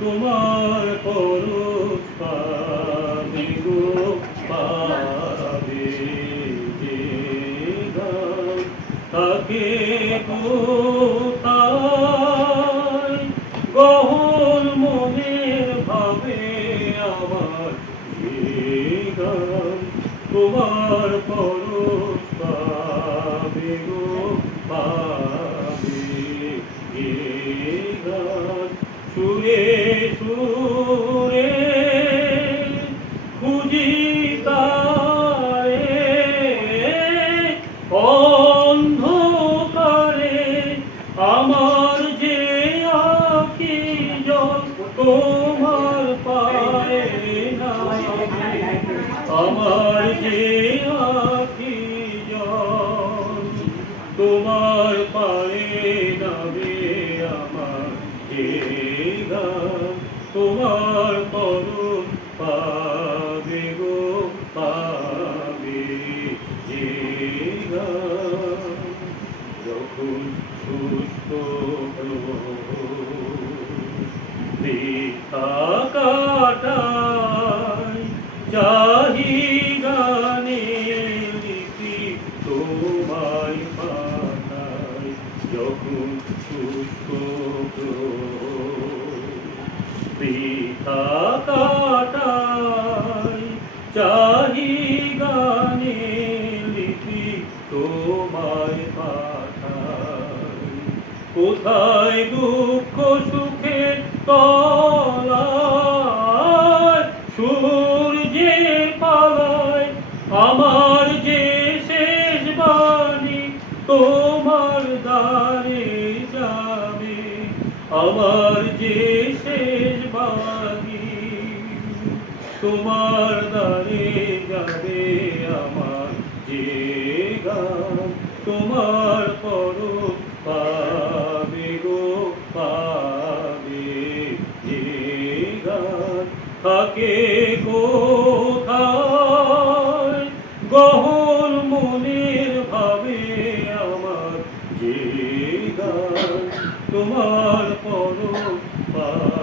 তোমার পরশ পাবে গো পাবে যে গান থাকে কোথায় গহন মনের ভাবে আমার যে গান তোমার পরশ পাবে গো পাবে যে গান সুরে সুরে খুঁজি তারে অন্ধকারে আমার যে আঁখি জল তোমার পায়ে না আমার যে আঁখি জল তোমার পায়ে নাবে আমার যে গান তোমার পরশ পাবে গো পাবে যে গান যখন শুষ্ক বৃথা কাটায় চাহি গানে লিপি তোমায় পাঠায় যখন শুষ্ক বৃথা কাটায় চাহি গানে লিপি তোমায় পাঠায় কোথায় দুঃখ সুখের তলায় সূর্যের পালায় আমার যে শেষ বাণী তোমার দ্বারে যাবে আমার যে শেষ বাণী তোমার দ্বারে যাবে আমার যে গান তোমার পরশ পাবে গো পাবে যে গান থাকে কোথায় গহন মনের ভাবে আমার যে গান তোমার পরশ